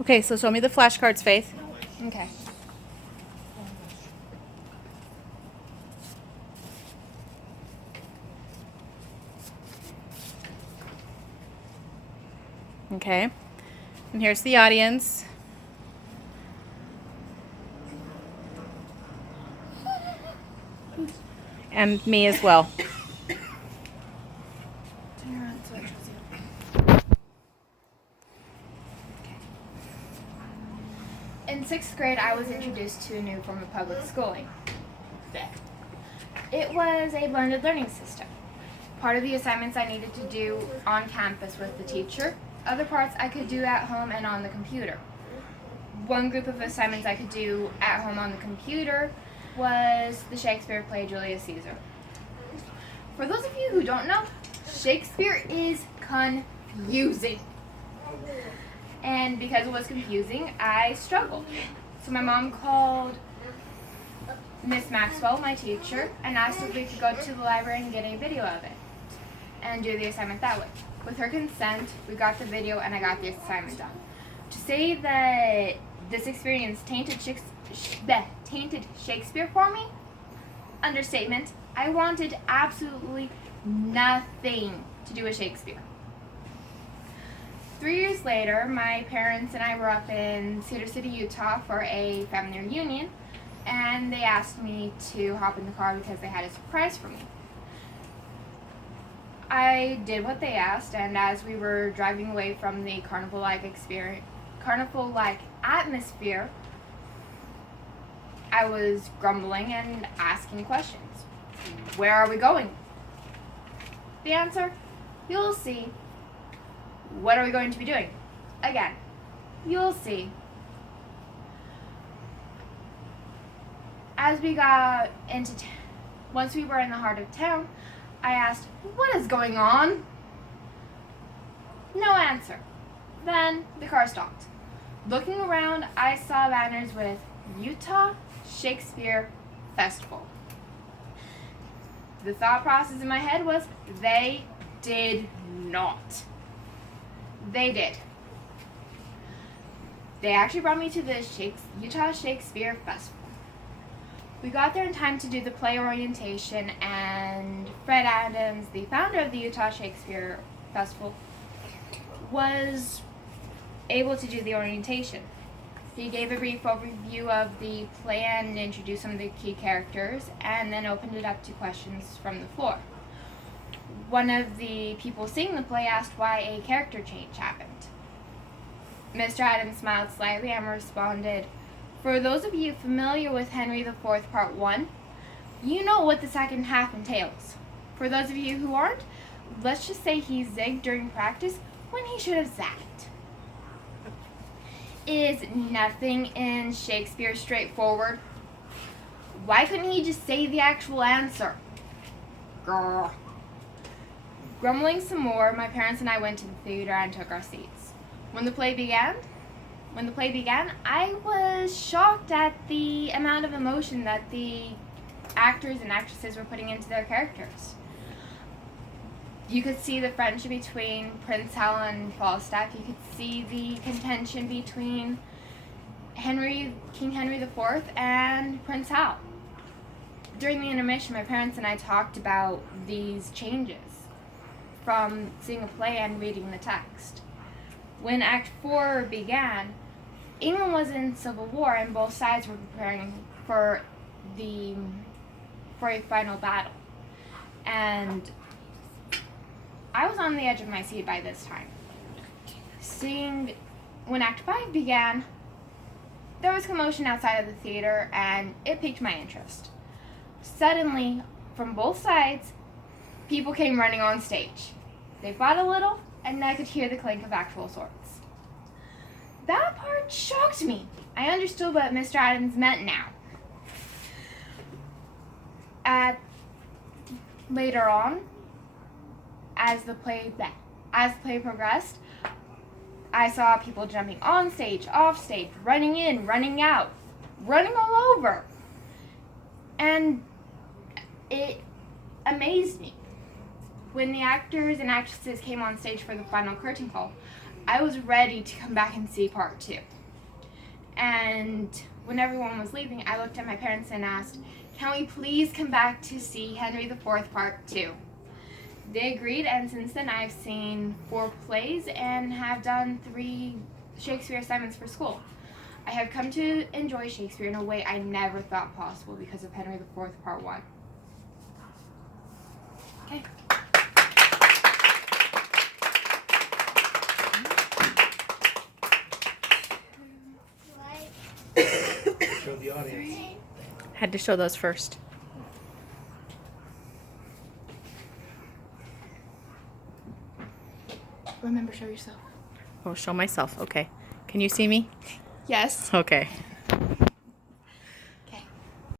Okay, so show me the flashcards, Faith. Okay. Okay. And here's the audience. And me as well. In 6th grade, I was introduced to a new form of public schooling. It was a blended learning system. Part of the assignments I needed to do on campus with the teacher. Other parts I could do at home and on the computer. One group of assignments I could do at home on the computer was the Shakespeare play Julius Caesar. For those of you who don't know, Shakespeare is confusing. And because it was confusing, I struggled. So my mom called Miss Maxwell, my teacher, and asked if we could go to the library and get a video of it and do the assignment that way. With her consent, we got the video and I got the assignment done. To say that this experience tainted Shakespeare for me, understatement. I wanted absolutely nothing to do with Shakespeare. 3 years later, my parents and I were up in Cedar City, Utah for a family reunion, and they asked me to hop in the car because they had a surprise for me. I did what they asked, and as we were driving away from the carnival-like atmosphere, I was grumbling and asking questions. Where are we going? The answer? You'll see. What are we going to be doing? Again, you'll see. As we got into once we were in the heart of town, I asked, what is going on? No answer. Then the car stopped. Looking around, I saw banners with Utah Shakespeare Festival. The thought process in my head was, they did not. They did. They actually brought me to the Utah Shakespeare Festival. We got there in time to do the play orientation, and Fred Adams, the founder of the Utah Shakespeare Festival, was able to do the orientation. He gave a brief overview of the play and introduced some of the key characters, and then opened it up to questions from the floor. One of the people seeing the play asked why a character change happened. Mr. Adams smiled slightly and responded, for those of you familiar with Henry IV Part 1, you know what the second half entails. For those of you who aren't, let's just say he zigged during practice when he should have zagged. Is nothing in Shakespeare straightforward? Why couldn't he just say the actual answer? Grr. Grumbling some more, my parents and I went to the theater and took our seats. When the play began, I was shocked at the amount of emotion that the actors and actresses were putting into their characters. You could see the friendship between Prince Hal and Falstaff. You could see the contention between King Henry IV and Prince Hal. During the intermission, my parents and I talked about these changes from seeing a play and reading the text. When Act 4 began, England was in civil war and both sides were preparing for a final battle. And I was on the edge of my seat by this time. When Act 5 began, there was commotion outside of the theater and it piqued my interest. Suddenly, from both sides, people came running on stage. They fought a little, and I could hear the clink of actual swords. That part shocked me. I understood what Mr. Adams meant now. Later on, as the play progressed, I saw people jumping on stage, off stage, running in, running out, running all over. And it amazed me. When the actors and actresses came on stage for the final curtain call, I was ready to come back and see part 2. And when everyone was leaving, I looked at my parents and asked, "Can we please come back to see Henry IV Part 2?" They agreed, and since then I've seen 4 plays and have done 3 Shakespeare assignments for school. I have come to enjoy Shakespeare in a way I never thought possible because of Henry IV Part 1. Okay. Show the audience. Had to show those first. Remember, show yourself. Oh, show myself. Okay. Can you see me? Yes. Okay.